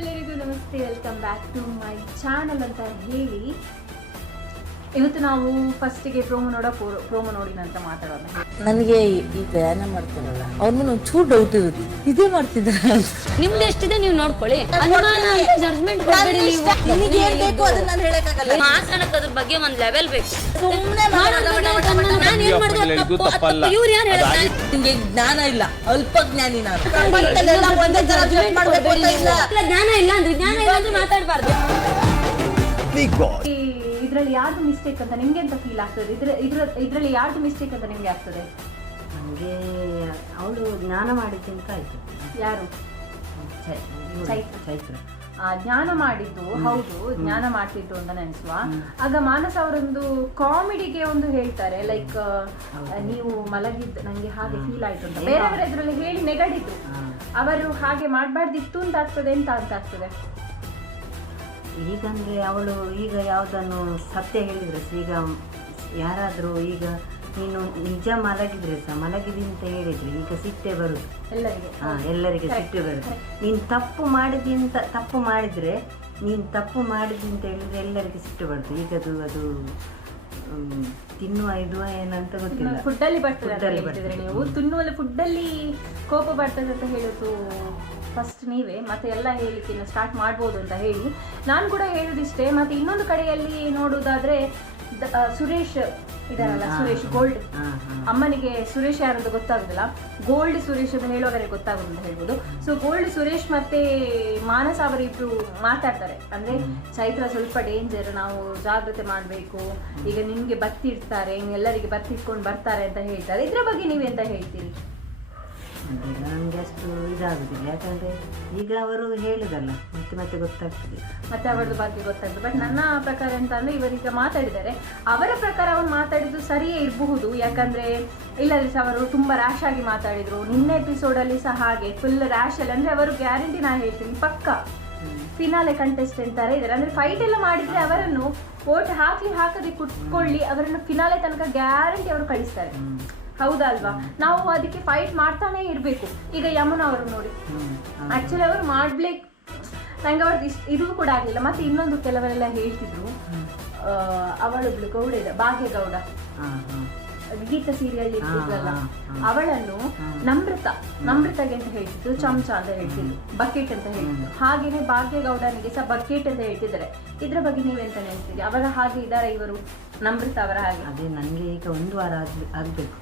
ಎಲ್ಲರಿಗೂ ನಮಸ್ತೆ. Welcome back to my channel ಅಂತ ಹೇಳಿ ಇವತ್ತು ನಾವು ಫಸ್ಟಿಗೆ ಪ್ರೋಮೋ ನೋಡೋ ಪ್ರೋಮೋ ನೋಡಿನ ಅಂತ ಮಾತಾಡೋಣ. ನನಗೆ ಈ- ಪ್ರಯಾಣ ಮಾಡ್ತಾರಲ್ಲ ಅವ್ರ ಒಂಚೂರು ಡೌಟ್ ಇರುತ್ತೆ. ಇದೇ ಮಾಡ್ತಿದ್ರ ನಿಮ್ದು ಎಷ್ಟಿದೆ ನೀವು ನೋಡ್ಕೊಳ್ಳಿ. ಅನುಮಾನ ಅಂತ ಜಡ್ಜ್ಮೆಂಟ್ ಕೊಡ್ಬೇಡಿ ನೀವು. ನಿನಗೆ ಏನ್ ಬೇಕು ಅದನ್ನ ನಾನು ಹೇಳಕ್ಕಾಗಲ್ಲ. ಮಾತಾಡಕ್ಕೆ ಅದ್ರ ಬಗ್ಗೆ ಒಂದು ಲೆವೆಲ್ ಬೇಕು. ಸುಮ್ಮನೆ ನಾನು ಏನ್ ಮಾಡಿದೆ ತಪ್ಪಲ್ಲ. ಇವ್ರು ಯಾರು ಹೇಳಿದ್ರೆ ನಿಮ್ಗೆ ಜ್ಞಾನ ಇಲ್ಲ ಅಲ್ಪ ಜ್ಞಾನಿ ನಾನು ಪ್ರಪಂಚದಲ್ಲೆಲ್ಲ ಒಂದೇ ತರ ಮಾಡ್ಬೇಕು ಅಂತ ಇಲ್ಲ. ಜ್ಞಾನ ಇಲ್ಲ ಅಂದ್ರೆ ಜ್ಞಾನ ಇಲ್ಲ ಅಂದ್ರೆ ಮಾತಾಡಬಾರ್ದು. ಇದರಲ್ಲಿ ಯಾರ್ದು ಮಿಸ್ಟೇಕ್ ಅಂತ ನಿಮ್ಗೆ ಅಂತ ಫೀಲ್ ಆಗ್ತದೆ? ಇದ್ರ ಇದ್ರ ಇದರಲ್ಲಿ ಯಾರ್ದು ಮಿಸ್ಟೇಕ್ ಅಂತ ನಿಮ್ಗೆ ಆಗ್ತದೆ? ನನಗೆ ಅವಳು ಜ್ಞಾನ ಮಾಡಿದ್ದಂತ ಆಯ್ತು. ಯಾರು? ಚೈತ್ರ. ಜ್ಞಾನ ಮಾಡಿದ್ದು ಹೌದು ಜ್ಞಾನ ಮಾಡ್ತಿದ್ದು ಅಂತ ನೆನೆಸುವ. ಆಗ ಮಾನಸ ಅವರೊಂದು ಕಾಮಿಡಿಗೆ ಒಂದು ಹೇಳ್ತಾರೆ ಲೈಕ್ ನೀವು ಮಲಗಿದ್ದ ನಂಗೆ ಹಾಗೆ ಫೀಲ್ ಆಯ್ತು ಅಂತ. ಬೇರೆಯವರ ಇದ್ರಲ್ಲಿ ಹೇಳಿ ನೆಗಡಿದ್ರು. ಅವರು ಹಾಗೆ ಮಾಡಬಾರ್ದಿತ್ತು ಅಂತ ಆಗ್ತದೆ ಎಂತ ಅಂತ ಆಗ್ತದೆ? ಈಗಂದ್ರೆ ಅವಳು ಈಗ ಯಾವುದನ್ನು ಸತ್ಯ ಹೇಳಿದ್ರೆ ಸಹ ಈಗ ಯಾರಾದರೂ ಈಗ ನೀನು ನಿಜ ಮಲಗಿದ್ರೆ ಸಹ ಮಲಗಿದೆ ಅಂತ ಹೇಳಿದ್ರೆ ಈಗ ಸಿಟ್ಟೆ ಬರುದು. ಎಲ್ಲರಿಗೆ. ಹಾ ಎಲ್ಲರಿಗೆ ಸಿಟ್ಟೆ ಬರುದು. ನೀನು ತಪ್ಪು ಮಾಡಿದಿ ಅಂತ ತಪ್ಪು ಮಾಡಿದ್ರೆ ನೀನು ತಪ್ಪು ಮಾಡಿದಿ ಅಂತ ಹೇಳಿದ್ರೆ ಎಲ್ಲರಿಗೆ ಸಿಟ್ಟು ಬರುದು. ಈಗ ಅದು ಅದು ಹ್ಮ್, ತಿನ್ನುವ ಇದು ಏನಂತ ಗೊತ್ತಿಲ್ಲ. ಫುಡ್ ಅಲ್ಲಿ ಬರ್ತದೆ ಅಂತ Food ಅಲ್ಲಿ ಹೇಳ್ತಿದ್ರೆ ಬರ್ತದೆ. ನೀವು. ತಿನ್ನುವಲ್ಲಿ ಫುಡ್ ಅಲ್ಲಿ ಕೋಪ ಬರ್ತದೆ ಅಂತ ಹೇಳೋದು ಫಸ್ಟ್ ನೀವೇ ಮತ್ತೆ ಎಲ್ಲ ಹೇಳಿಕ್ಕೆ ಸ್ಟಾರ್ಟ್ ಮಾಡ್ಬೋದು ಅಂತ ಹೇಳಿ. ನಾನು ಕೂಡ ಹೇಳುದಿಷ್ಟೇ ಮತ್ತೆ ಇನ್ನೊಂದು ಕಡೆಯಲ್ಲಿ ನೋಡುವುದಾದ್ರೆ ಸುರೇಶ್ ಇದಾರಲ್ಲ ಸುರೇಶ್ ಗೋಲ್ಡ್. ಅಮ್ಮನಿಗೆ ಸುರೇಶ್ ಯಾರಂತ ಗೊತ್ತಾಗುದಿಲ್ಲ. ಗೋಲ್ಡ್ ಸುರೇಶ್ ಅಂತ ಹೇಳುವಾಗ ಗೊತ್ತಾಗುದು ಅಂತ ಹೇಳ್ಬೋದು. ಸೊ ಗೋಲ್ಡ್ ಸುರೇಶ್ ಮತ್ತೆ ಮಾನಸ ಅವರಿಬ್ರು ಮಾತಾಡ್ತಾರೆ. ಅಂದ್ರೆ ಚೈತ್ರ ಸ್ವಲ್ಪ ಡೇಂಜರ್ ನಾವು ಜಾಗ್ರತೆ ಮಾಡಬೇಕು. ಈಗ ನಿಮ್ಗೆ ಬತ್ತಿ ಇಡ್ತಾರೆ ಇನ್ನು ಎಲ್ಲರಿಗೆ ಬತ್ತಿ ಇಟ್ಕೊಂಡು ಬರ್ತಾರೆ ಅಂತ ಹೇಳ್ತಾರೆ. ಇದ್ರ ಬಗ್ಗೆ ನೀವೆಂತ ಹೇಳ್ತೀರಿ? ಅದೆಲ್ಲ ನಮಗೆ ಅಷ್ಟು ಇದಾಗುದಿಲ್ಲ. ಯಾಕಂದರೆ ಈಗ ಅವರು ಹೇಳುದಲ್ಲ ಮತ್ತೆ ಮತ್ತೆ ಗೊತ್ತಾಗ್ತದೆ. ಮತ್ತೆ ಅವರದ್ದು ಬಗ್ಗೆ ಗೊತ್ತಾಗ್ತದೆ. ಬಟ್ ನನ್ನ ಪ್ರಕಾರ ಅಂತ ಅಂದರೆ ಇವರೀಗ ಮಾತಾಡಿದ್ದಾರೆ. ಅವರ ಪ್ರಕಾರ ಅವ್ರು ಮಾತಾಡಿದ್ದು ಸರಿಯೇ ಇರಬಹುದು. ಯಾಕಂದ್ರೆ ಇಲ್ಲದ್ರೆ ಸಹ ಅವರು ತುಂಬಾ ರ್ಯಾಶ್ ಆಗಿ ಮಾತಾಡಿದ್ರು. ನಿನ್ನೆ ಎಪಿಸೋಡ್ ಅಲ್ಲಿ ಸಹ ಹಾಗೆ ಫುಲ್ ರ್ಯಾಶ್ ಅಲ್ಲಿ ಅಂದ್ರೆ ಅವರು ಗ್ಯಾರಂಟಿ ನಾನು ಹೇಳ್ತೀನಿ ಪಕ್ಕ ಫಿನಾಲೆ ಕಂಟೆಸ್ಟೆಂಟ್ ತರ ಇದ್ದಾರೆ. ಅಂದ್ರೆ ಫೈಟ್ ಎಲ್ಲ ಮಾಡಿದ್ರೆ ಅವರನ್ನು ಓಟ್ ಹಾಕಿ ಹಾಕದೆ ಕುಟ್ಕೊಳ್ಳಿ ಅವರನ್ನು ಫಿನಾಲೆ ತನಕ ಗ್ಯಾರಂಟಿ ಅವರು ಕಳಿಸ್ತಾರೆ. ಹೌದಾ ಅಲ್ವಾ ನಾವು ಅದಕ್ಕೆ ಫೈಟ್ ಮಾಡ್ತಾನೆ ಇರಬೇಕು. ಈಗ ಯಮುನಾ ಅವರು ನೋಡಿ. ಆಕ್ಚುಲಿ ಅವರು ಮಾಡ್ಬೇಕು ನಂಗೆ ಅವ್ರದ್ದು ಇಷ್ಟ ಇದು ಕೂಡ ಆಗಲಿಲ್ಲ. ಮತ್ತೆ ಇನ್ನೊಂದು ಕೆಲವರೆಲ್ಲ ಹೇಳ್ತಿದ್ರು. ಅವಳೊಬ್ಳು ಗೌಡ ಇದೆ ಭಾಗ್ಯಗೌಡ. ಗೀತ ಸೀರಿಯಲ್ ಹಾ. ಅವಳನ್ನು ನಮೃತ ನಮ್ರತಗೆ ಅಂತ ಹೇಳ್ತಿದ್ರು ಚಮಚ ಅಂತ ಹೇಳ್ತಿದ್ರು ಬಕೆಟ್ ಅಂತ ಹೇಳ್ತಿದ್ರು. ಹಾಗೇನೆ ಭಾಗ್ಯಗೌಡನಿಗೆ ಸಹ ಬಕೆಟ್ ಅಂತ ಹೇಳ್ತಿದ್ದಾರೆ. ಇದ್ರ ಬಗ್ಗೆ ನೀವೆಂತ ಹೇಳ್ತೀರಿ ಅವರ ಹಾಗೆ ಇದ್ದಾರೆ ಇವರು ನಮೃತ ಅವರ ಹಾಗೆ. ಅದೇ ನನಗೆ ಈಗ ಒಂದು ವಾರ ಆಗಬೇಕು.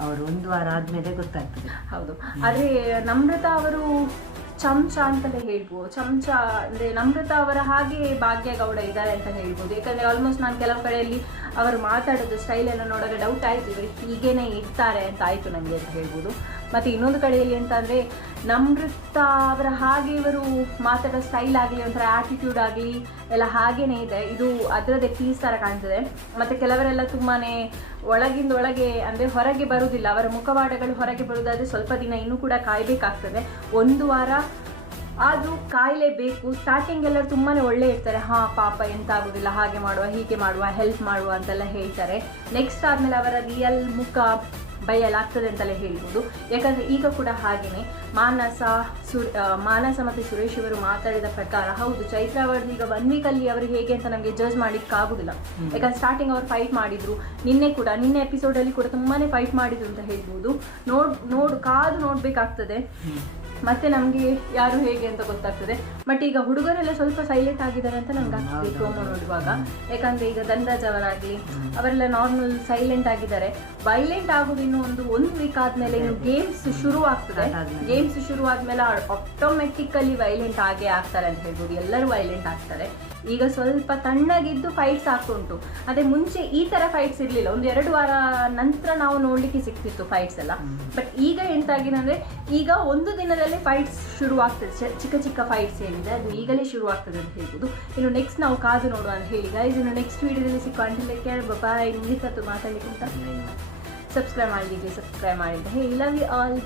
ಅವರು ಒಂದು ವಾರ ಆದ್ಮೇಲೆ ಗೊತ್ತಾಗ್ತದೆ. ಹೌದು. ಆದ್ರೆ ನಮ್ರತ ಅವರು ಚಮಚ ಅಂತಲೇ ಹೇಳ್ಬೋದು. ಚಮಚ ಅಂದ್ರೆ ನಮ್ರತ ಅವರ ಹಾಗೆ ಭಾಗ್ಯಗೌಡ ಇದ್ದಾರೆ ಅಂತ ಹೇಳ್ಬೋದು. ಯಾಕಂದ್ರೆ ಆಲ್ಮೋಸ್ಟ್ ನಾನು ಕೆಲವು ಕಡೆಯಲ್ಲಿ ಅವರು ಮಾತಾಡೋದು ಸ್ಟೈಲ್ ಎಲ್ಲ ನೋಡೋದ್ರೆ ಡೌಟ್ ಆಯ್ತು. ಇವರು ಹೀಗೇನೆ ಇರ್ತಾರೆ ಅಂತ ಆಯ್ತು ನನಗೆ ಅಂತ ಹೇಳ್ಬೋದು. ಮತ್ತೆ ಇನ್ನೊಂದು ಕಡೆಯಲ್ಲಿ ಅಂತ ಅಂದರೆ ನಮೃತ ಅವರ ಹಾಗೆ ಇವರು ಮಾತಾಡೋ ಸ್ಟೈಲ್ ಆಗಲಿ, ಒಂಥರ ಆ್ಯಟಿಟ್ಯೂಡ್ ಆಗಲಿ, ಎಲ್ಲ ಹಾಗೇ ಇದೆ. ಇದು ಅದರದ್ದೇ ಪೀಸ್ ಥರ ಕಾಣ್ತದೆ. ಮತ್ತು ಕೆಲವರೆಲ್ಲ ತುಂಬಾನೇ ಒಳಗಿಂದ ಒಳಗೆ, ಅಂದರೆ ಹೊರಗೆ ಬರುವುದಿಲ್ಲ ಅವರ ಮುಖವಾಡಗಳು ಹೊರಗೆ ಬರುವುದಾದರೆ ಸ್ವಲ್ಪ ದಿನ ಇನ್ನೂ ಕೂಡ ಕಾಯಬೇಕಾಗ್ತದೆ. ಒಂದು ವಾರ ಆದ್ರೂ ಕಾಯಲೇಬೇಕು. ಸ್ಟಾರ್ಟಿಂಗ್ ಎಲ್ಲರೂ ತುಂಬಾ ಒಳ್ಳೆ ಇರ್ತಾರೆ ಹಾಂ, ಪಾಪ ಎಂತ ಆಗೋದಿಲ್ಲ ಹಾಗೆ ಮಾಡುವ, ಹೀಗೆ ಮಾಡುವ ಹೆಲ್ಪ್ ಮಾಡುವ ಅಂತೆಲ್ಲ ಹೇಳ್ತಾರೆ. ನೆಕ್ಸ್ಟ್ ಆದಮೇಲೆ ಅವರ ರಿಯಲ್ ಮುಖ ಬಯಲಾಗ್ತದೆ ಅಂತಲೇ ಹೇಳ್ಬೋದು. ಯಾಕಂದ್ರೆ ಈಗ ಕೂಡ ಹಾಗೆಯೇ ಮಾನಸ ಸುರ್ ಮಾನಸ ಮತ್ತು ಸುರೇಶ್ ಇವರು ಮಾತಾಡಿದ ಪ್ರಕಾರ ಹೌದು ಚೈತ್ರ ಅವರದ್ದು ಈಗ ಒನ್ ವೀಕಲ್ಲಿ ಅವರು ಹೇಗೆ ಅಂತ ನಮಗೆ ಜಡ್ಜ್ ಮಾಡ್ಲಿಕ್ಕೆ ಆಗುದಿಲ್ಲ ಯಾಕಂದ್ರೆ ಸ್ಟಾರ್ಟಿಂಗ್ ಅವರು ಫೈಟ್ ಮಾಡಿದ್ರು. ನಿನ್ನೆ ಕೂಡ ನಿನ್ನೆ ಎಪಿಸೋಡಲ್ಲಿ ಕೂಡ ತುಂಬಾ ಫೈಟ್ ಮಾಡಿದ್ರು ಅಂತ ಹೇಳ್ಬೋದು. ನೋಡ್ ನೋಡ್ ಕಾದು ನೋಡ್ಬೇಕಾಗ್ತದೆ. ಮತ್ತೆ ನಮಗೆ ಯಾರು ಹೇಗೆ ಅಂತ ಗೊತ್ತಾಗ್ತದೆ. ಬಟ್ ಈಗ ಹುಡುಗರೆಲ್ಲ ಸ್ವಲ್ಪ ಸೈಲೆಂಟ್ ಆಗಿದ್ದಾರೆ ಅಂತ ನಮ್ಗೆ ಆಗ್ತದೆ ಪ್ರೋಮೋ ನೋಡುವಾಗ. ಯಾಕಂದ್ರೆ ಈಗ ದಂದಾಜ್ ಅವರಾಗ್ಲಿ ಅವರೆಲ್ಲ ನಾರ್ಮಲ್ ಸೈಲೆಂಟ್ ಆಗಿದ್ದಾರೆ. ವೈಲೆಂಟ್ ಆಗೋದು ಇನ್ನು ಒಂದು ಒಂದು ವೀಕ್ ಆದ್ಮೇಲೆ ಇನ್ನು ಗೇಮ್ಸ್ ಶುರು ಆಗ್ತದೆ. ಗೇಮ್ಸ್ ಶುರು ಆದ್ಮೇಲೆ ಆಟೋಮೆಟಿಕಲಿ ವೈಲೆಂಟ್ ಆಗೇ ಆಗ್ತಾರೆ ಅಂತ ಹೇಳ್ಬೋದು. ಎಲ್ಲರೂ ವೈಲೆಂಟ್ ಆಗ್ತಾರೆ. ಈಗ ಸ್ವಲ್ಪ ತಣ್ಣಗಿದ್ದು ಫೈಟ್ಸ್ ಆಗ್ತುಂಟು. ಅದೇ ಮುಂಚೆ ಈ ತರ ಫೈಟ್ಸ್ ಇರಲಿಲ್ಲ. ಒಂದು ಎರಡು ವಾರ ನಂತರ ನಾವು ನೋಡ್ಲಿಕ್ಕೆ ಸಿಕ್ತಿತ್ತು ಫೈಟ್ಸ್ ಎಲ್ಲ. ಬಟ್ ಈಗ ಎಂತಾಗಿದೆ ಅಂದ್ರೆ ಈಗ ಒಂದು ದಿನದಲ್ಲೇ ಫೈಟ್ಸ್ ಶುರು ಆಗ್ತದೆ ಚಿಕ್ಕ ಚಿಕ್ಕ ಫೈಟ್ಸ್ ಏನಿದೆ, ಅದು ಈಗಲೇ ಶುರು ಆಗ್ತದೆ ಅಂತ ಹೇಳ್ಬೋದು. ಇನ್ನು ನೆಕ್ಸ್ಟ್ ನಾವು ಕಾದು ನೋಡುವ ಅಂತ ಹೇಳಿ ಗೈಸ್ ಇನ್ನು ನೆಕ್ಸ್ಟ್ ವಿಡಿಯೋದಲ್ಲಿ ಅಂಟಿಲ್ಲ ಬಾಯ್ ಮುಗಿತತ್ತು ಮಾತಾಡ್ಲಿಕ್ಕೆ ಅಂತ ಸಬ್ಸ್ಕ್ರೈಬ್ ಮಾಡಲಿಕ್ಕೆ ಸಬ್ಸ್ಕ್ರೈಬ್ ಮಾಡಿ ಹೇ ಲವ್ ಯು ಆಲ್